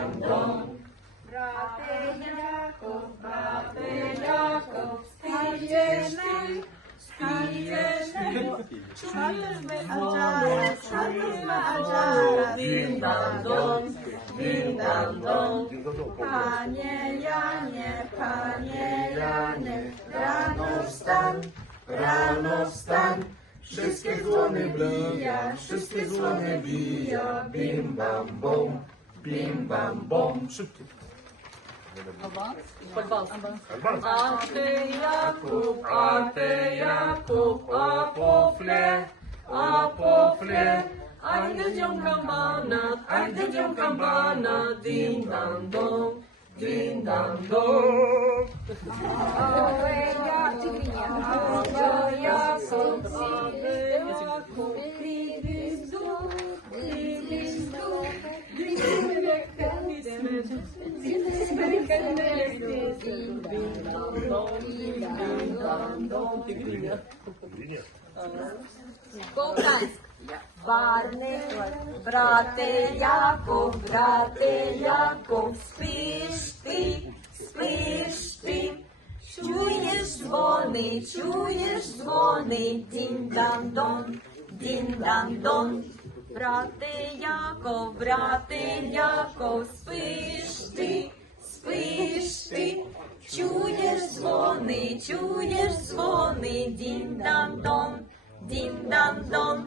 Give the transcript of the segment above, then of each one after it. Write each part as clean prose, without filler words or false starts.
dam dom. Brate Jakub, spijesz ty, czujesz me Andżara, dim dam dom. Panie Janie, rano wstań, wszystkie dzwony bija, bim bam bom. Szybko. A ty Jakub, a po fle, aj gdy kampana, din dam dom. Brate Jakub, spиш ty, čuješ zvony, din dam dom. Brate Jakub, spиш ty, čuješ zvony, din dam dom.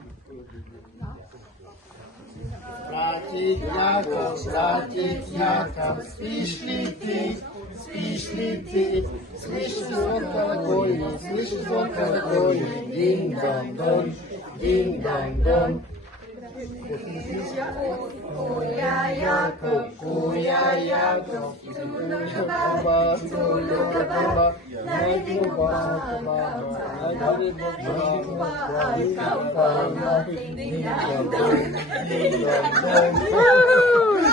Братик Яков, спишь ли ты, слышишь звон колокольный, дин-дам-дон. Куя Яков, Тулюка, найди купа,